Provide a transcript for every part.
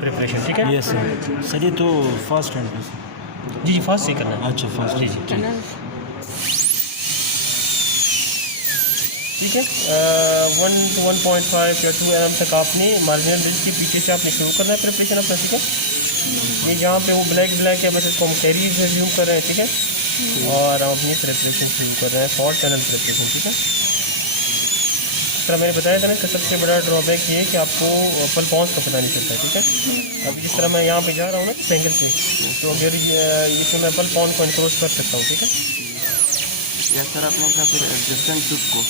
Preparation, ठीक है। Yes sir, ये तो फर्स्ट हैंड पे। जी जी फास्ट से करना है। अच्छा फर्स्ट, जी जी ठीक है। 1 to 1.5 या 2 mm तक आपने मार्जिनल रिज के पीछे से आपने शुरू करना है प्रिपरेशन अपना, ठीक है। ये जहाँ पे वो ब्लैक ब्लैक है बस इसको हम कैरीज रिज्यूम कर रहे हैं, ठीक है। और हम अपनी प्रिपरेशन शुरू कर रहे हैं फॉर टनल प्रिपरेशन, ठीक है। जिस तरह मैंने बताया था ना कि सबसे बड़ा ड्रॉबैक ये है कि आपको पल पॉन्स का पता नहीं चलता है, ठीक है। अभी जिस तरह मैं यहाँ पे जा रहा हूँ ना इस एंगल से, तो अगर इसमें मैं पल पॉन्स को इंक्रोज कर सकता हूँ, ठीक है। या सर आपने कहा फिर एडजस्टेंट चुप को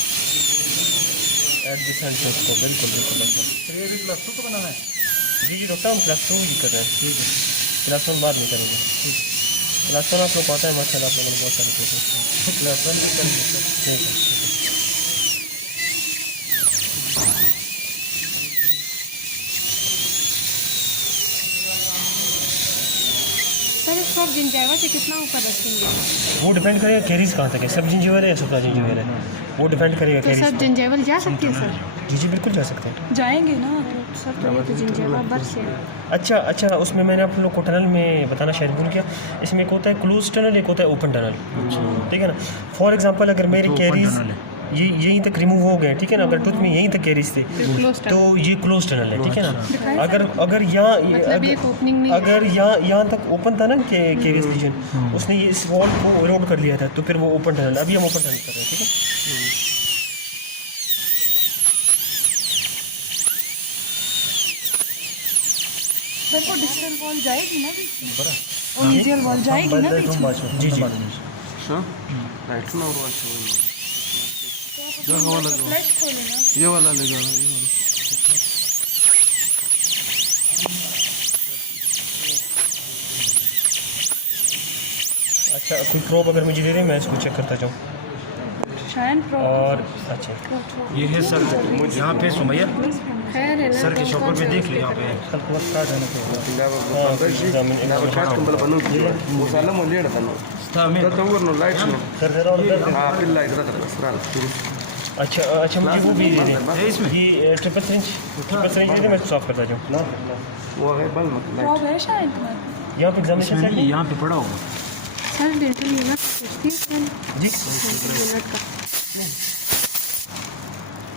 एडजस्टेंट को बिल्कुल बिल्कुल बिल्कुल। ये भी क्लास 2 को बनाना है। जी जी डॉक्टर, हम क्लास 2 ही कर रहे हैं, ठीक है। क्लास 1 बाद में करेंगे, ठीक है। क्लास 1 आप लोग को आता है माशाल्लाह, आप लोगों ने बहुत सारे कोर्सेज क्लास 1 भी करेंगे सर। ठीक है। सर इसको आप जिंजावा से कितना ऊपर रखेंगे? वो डिपेंड करेगा कैरीज कहाँ तक है, सब जिंजीवर है या सुपरा जिंजीवर है, वो डिपेंड करेगा तो कैरीज सब जिंजावल जा सकते हैं सर? जी जी बिल्कुल जा सकते हैं। जाएंगे ना सब, तो जिंजावा बर से। अच्छा, उसमें मैंने आप लोग को टनल में बताना शायद भूल गया, इसमें एक होता है क्लोज टनल, एक होता है ओपन टनल, ठीक है ना। फॉर एग्जांपल अगर मेरी कैरीज ये यहीं तक रिमूव हो गए, ठीक है ना, अगर टूथ में यहीं तक कैरीज थे तो ये क्लोज टनल है, ठीक है ना। अगर यहाँ मतलब एक ओपनिंग नहीं, अगर यहाँ तक ओपन था ना कैरीज रीजन, उसने ये इस वॉल को इरोड कर लिया था, तो फिर वो ओपन टनल, अभी हम ओपन टनल कर रहे हैं, ठीक है। सर वो डिजिटल वॉल जाएगी ना भी, और नीचे वॉल जाएगी ना बीच में? जी जी हाँ राइट ना और अच्छा जो वाला फ्लैश खोले ना, ये वाला ले जाओ, ये वाला। अच्छा कोई प्रोब अगर मुझे दे दे मैं इसको चेक करता जाऊँ। शायन प्रो और अच्छा ये है सर यहाँ पे सुमैया खैर है ना, सर के शॉपर पे देख लो, यहाँ पे मुसाला मोली इडतानो तत्वरनो लाइट नो हाँ पिल लाइट रखा अच्छा मुझे वो भी दे दे, ये ट्रिपल सिरिंज दे दे, मैं सॉफ्ट करता जाऊँ। वो है बल प्रो है शायद तुम्हारे यहाँ पे एग्जामिनेशन सेट है यहाँ पे पड़ा होगा सर, डेंटल यूनिट पूछती है जी, यूनिट का।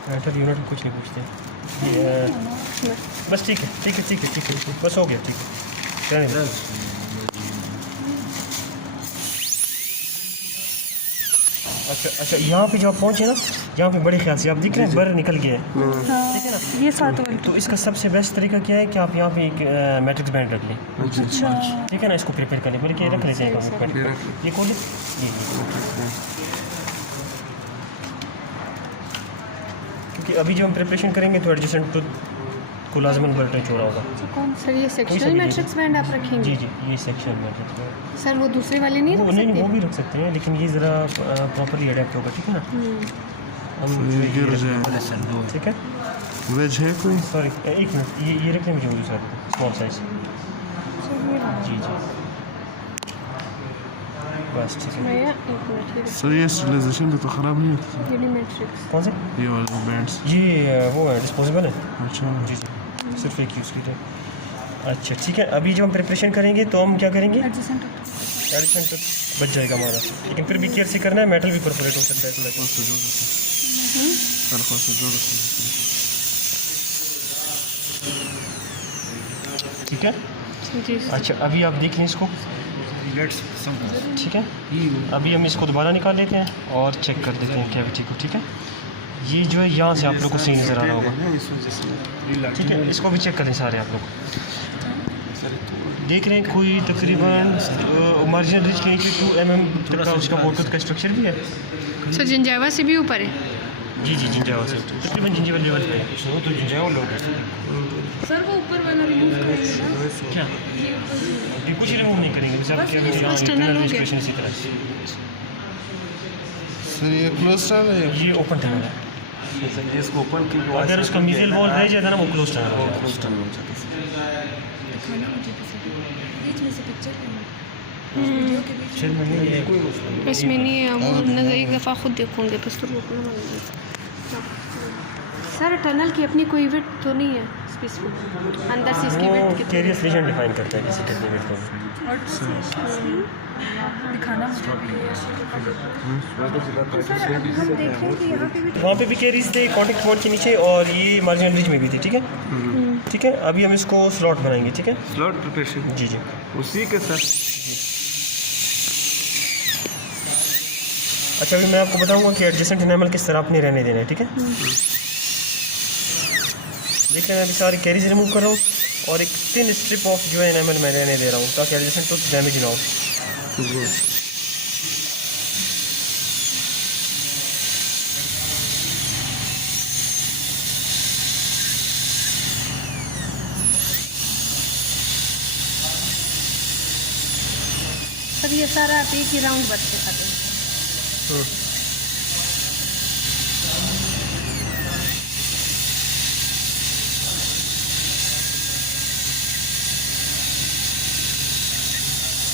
डेंटल यूनिट कुछ नहीं पूछते बस, ठीक है बस हो गया, ठीक है चलिए। अच्छा यहाँ पे जब आप पहुँचे ना, यहाँ पे बड़े ख्याल से आप देख रहे हैं बर निकल गया है, ठीक है ना। ये 7 वाली तो इसका सबसे बेस्ट तरीका क्या है कि आप यहाँ पे एक मैट्रिक्स बैंड रख लें, अच्छा ठीक है ना। इसको प्रिपेयर कर लें, बल्कि रख लेते हैं ये खोल ये क्योंकि अभी जब हम प्रिपरेशन करेंगे तो एडजस्टेंट टूथ को लाजमन बल्टच हो रहा होगा। कौन सर, ये सेक्शनल मैट्रिक्स बैंड आप रखेंगे? जी ये सेक्शन मैट्रिक्स बैंड सर वो दूसरे वाले नहीं रख नहीं सकते? वो भी रख सकते हैं, लेकिन ये ज़रा प्रॉपरली अडेप्ट होगा, ठीक है ना। हम ठीक है वेज है कोई सॉरी एक मिनट, ये रखने मुझे दूसरा स्मॉल साइज। जी बस ठीक है। भैया एक मिनट, सर ये स्टेरिलाइजेशन भी तो ख़राब नहीं होती ये मैट्रिक्स कौन से? ये वाले बैंड्स ये वो है डिस्पोजेबल है। अच्छा जी सिर्फ एक यूज़ कीजिए। अच्छा ठीक है, अभी जब हम प्रिपरेशन करेंगे तो हम क्या करेंगे, एडजस्टेंट तो बच जाएगा हमारा, लेकिन फिर भी केयर से करना है, मेटल भी परफोरेट हो सकता है। ठीक है जी अच्छा अभी आप देख लें इसको, ठीक है। अभी हम इसको दोबारा निकाल लेते हैं और चेक कर देते हैं कैविटी को, ठीक है। ये जो है यहाँ से आप लोग को सही नज़र आ रहा होगा, ठीक है। इसको भी चेक करें सारे आप लोग देख रहे हैं, कोई तकरीबन मार्जिनल रिज के नीचे 2 mm तक का उसका बोटूथ का स्ट्रक्चर भी है। सर जिंजावा से भी ऊपर है? जी जिंजावा से तकरीबन जिंजावा लेवल पे है, वो तो जिंजावा लोग सर वो ऊपर वाला रिमूव करेंगे ना? क्या ये कुछ रिमूव नहीं करेंगे, बस आप क्या टनल हो गया। इसी तरह सर ये क्लोज टनल है, ये ओपन टनल है। इसको ओपन की अगर उसका मिडिल वॉल रह जाता ना वो क्लोज टनल हो जाता। क्लोज टनल इसमें नहीं है, वो नज़र एक दफ़ा खुद देखूँगे पिस्तौल को अपना। सर टनल की अपनी कोई विड्थ तो नहीं है? पीसफुल अंदर से इसकी वेट कितनी कैरियस रीजन डिफाइन करता है किसी कितने वेट को। और दिखाना मुझे भी हम देख रहे हैं कि यहाँ पे भी वहाँ पे भी कैरीज थे कॉन्टेक्ट पॉइंट के नीचे, और ये मार्जिनल रिज में भी थी। ठीक है, ठीक है। अभी हम इसको स्लॉट बनाएंगे। ठीक है, स्लॉट प्रिपरेशन जी जी। उसी के साथ। अच्छा, अभी मैं आपको बताऊंगा कि एडजेसेंट एनिमल किस तरह आपने रहने देना है। ठीक है, देखिए मैं अभी सारी कैरीज रिमूव कर रहा हूँ और एक थिन स्ट्रिप ऑफ जो है एनिमल मैं रहने दे रहा हूँ ताकि एडजेसेंट टूथ डैमेज ना हो। जी सर ये सारा आप एक ही राउंड बच के खाते हैं।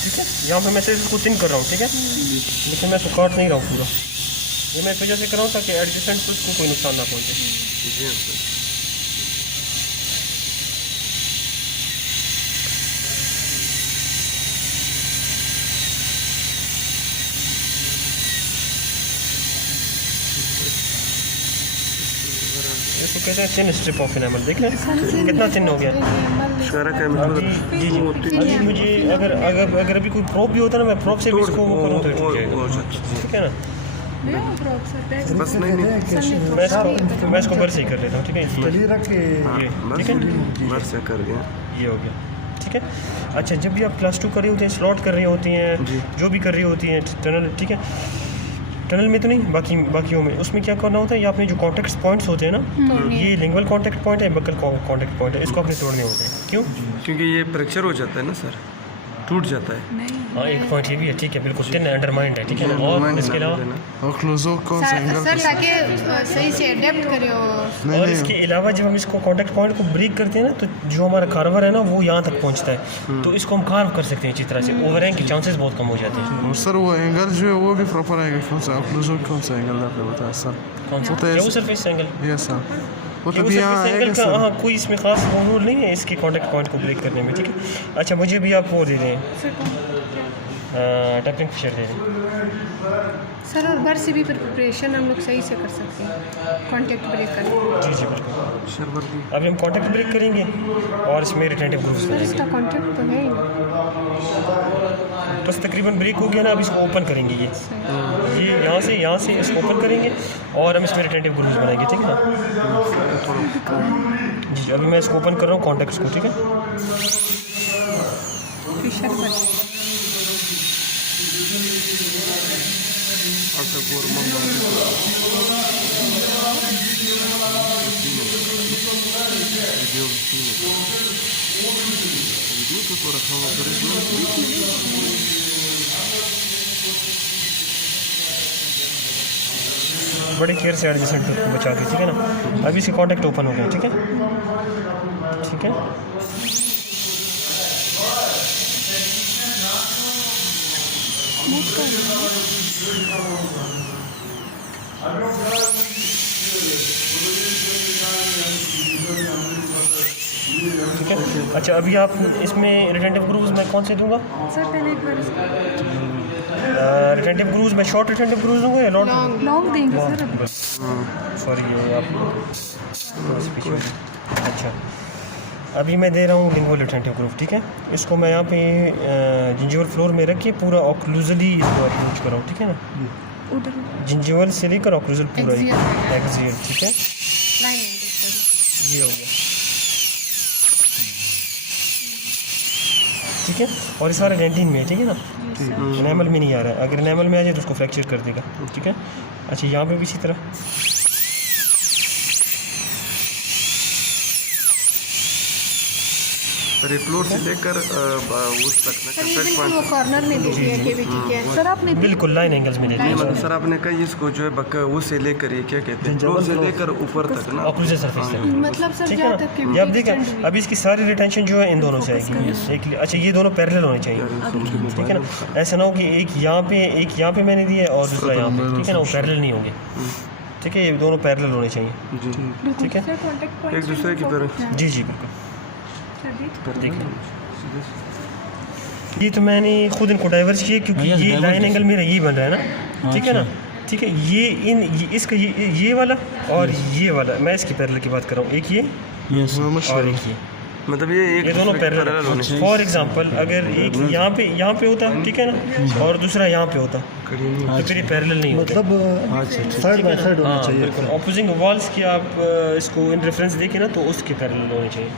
ठीक है, यहाँ पे मैं सिर्फ इसको थिन कर रहा हूँ। ठीक है, लेकिन मैं इसको काट नहीं रहा हूँ पूरा। ये मैं इस वजह से कर रहा हूँ ताकि एडजेसेंट टूथ को कोई नुकसान ना पहुँचे। जी सर। इसको कहते हैं थिन स्ट्रिप ऑफ एनिमल। देख लें कितना थिन हो गया। सारा अभी केमिकल जी जी, अभी मुझे अगर अगर अगर अभी कोई प्रोप भी होता ना, मैं प्रोप से भी इसको वो करूँ तो ठीक है। ठीक है ना, बस नहीं मैं इसको घर से ही कर लेता हूँ। ठीक है, इसलिए हाँ, ठीक है, बस से कर गया। ये हो गया। ठीक है, अच्छा जब भी आप क्लास 2 कर रही होती हैं, स्लॉट कर रही होती हैं, जो भी कर रही होती हैं टनल, ठीक है, टनल में तो नहीं, बाकियों में, उसमें क्या करना होता है, ये आपने जो कॉन्टेक्ट पॉइंट्स होते हैं ना, ये लिंगुअल कॉन्टेक्ट पॉइंट है, बकल कॉन्टेक्ट पॉइंट है, इसको आपने तोड़ने होते हैं। क्यों? क्योंकि ये फ्रैक्चर हो जाता है ना सर, टूट जाता है। हाँ, एक पॉइंट ये भी है। ठीक है, बिल्कुल थिन अंडरमाइंड है। ठीक है, और इसके अलावा सर ताकि सही से अडेप्ट करे और इसके अलावा जब हम इसको कॉन्टेक्ट पॉइंट को ब्रेक करते हैं ना, तो जो हमारा कार्वर है ना वो यहाँ तक पहुँचता है, तो इसको हम कार्व कर सकते हैं अच्छी तरह से। ओवरहैंग के चांसेस बहुत कम हो जाते हैं। सर वो एंगल जो है वो भी प्रॉपर आएगा। कौन सा ऑक्लूजन, कौन सा एंगल आपने बताया सर? कौन सा? क्या वो सरफेस एंगल? यस सर, वो ये तभी यहाँ सरफेस आएगा एंगल का सर। हाँ, कोई इसमें खास रूल नहीं है इसके कॉन्टेक्ट पॉइंट को ब्रेक करने में। ठीक है, अच्छा मुझे भी आप वो दे दें, टैपिंग फिशर दे दें। सर और घर से भी प्रिपरेशन हम लोग सही से कर सकते हैं कॉन्टेक्ट ब्रेक करके। जी जी बिल्कुल। शरबत भी अभी हम कॉन्टेक्ट ब्रेक करेंगे और इसमें रिटेंटिव ग्रुप्स सर इसका बनाएंगे। कॉन्टेक्ट तो है ही। बस तकरीबन ब्रेक हो गया ना, अब इसको ओपन करेंगे। ये यहाँ से इसको ओपन करेंगे और हम इसमें रिटेंटिव ग्रुप्स बनाएंगे। ठीक है ना जी, अभी मैं इसको ओपन कर रहा हूँ कॉन्टेक्ट्स को। ठीक है, फिशर बच बड़े केयर से एडजेसेंट को बचा के। ठीक है ना, अभी इसके कॉन्टेक्ट ओपन हो गए। ठीक है, ठीक है, ठीक है। अच्छा अभी आप इसमें रिटेंटिव ग्रूव्स मैं कौन से दूंगा? सर पहले एक बार रिटेंटिव ग्रूव्स मैं शॉर्ट रिटेंटिव ग्रूव्स दूंगा या लॉन्ग? लॉन्ग देंगे सर अभी। सॉरी ये आप अच्छा अभी मैं दे रहा हूँ लिंगुअल रिटेंटिव ग्रूव। ठीक है, इसको मैं यहाँ पे जिंजिवल फ्लोर में रख के पूरा ऑक्लूजली इसको अप्रोच कर रहा हूँ। ठीक है ना, उधर जिंजिवल से लेकर ऑक्लूजल पूरा एक्सियल। ठीक है, लाइन एंगल ये हो गया। ठीक है, और ये सारे डेंटिन में है। ठीक है ना, एनामल में नहीं आ रहा है। अगर एनामल में आ जाए तो उसको फ्रैक्चर कर देगा। ठीक है, अच्छा यहाँ पे भी इसी तरह अरे फ्लोर से लेकर उस तक सर ये बिल्कुल वो कॉर्नर में दे दिया केविटी के। सर आपने बिल्कुल लाइन एंगल्स में नहीं, मतलब सर आपने कही इसको जो है वो से लेकर ये क्या कहते हैं, फ्लोर से लेकर ऊपर तक ना, ऑक्लूजल सरफेस तक। मतलब सर ठीक है जहाँ ना, तक ये आप देखें अभी इसकी सारी रिटेंशन जो है इन दोनों से आएगी। एक अच्छा ये दोनों पैरेलल होने चाहिए। ठीक है ना, ऐसा ना हो कि एक यहाँ पे मैंने दिया है और दूसरा यहाँ पे। ठीक है ना, वो पैरेलल नहीं होंगे। ठीक है, ये दोनों पैरेलल होने चाहिए। जी ठीक है, एक दूसरे की तरह जी जी बिल्कुल। देखिए ये तो मैंने खुद इनको डाइवर्स किया क्योंकि ये लाइन एंगल मेरा यही बन रहा है ना, ठीक है ना। ठीक है, ये इसका ये वाला और ये वाला, मैं इसकी पैरेलल की बात कर रहा हूँ। एक ये और एक ये, मतलब ये दोनों पैरेलल होने चाहिए। फॉर एग्जांपल अगर एक यहाँ पे होता, ठीक है ना, और दूसरा यहाँ पे होता, तो फिर ये पैरेलल नहीं होता। साइड बाय साइड होना हाँ चाहिए। बिल्कुल, ऑपोजिंग वॉल्स की आप इसको इन रेफरेंस देखें ना तो उसके पैरेलल होने चाहिए।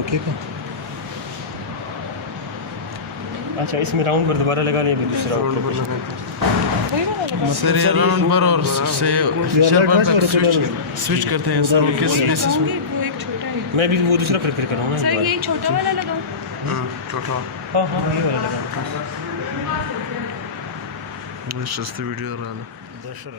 ओके का अच्छा, इसमें राउंड पर दोबारा लगा लें, अभी दूसरा सर ये राउंड पर और से फिशर पर तक स्विच करते हैं सर, वो किस बेसिस पे? वो एक छोटा है मैं भी वो दूसरा प्रिपेयर कर रहा हूँ ना सर, दोबारा। ये छोटा वाला लगाओ। छोटा हाँ हाँ ये वाला लगा। This is the video. Darshan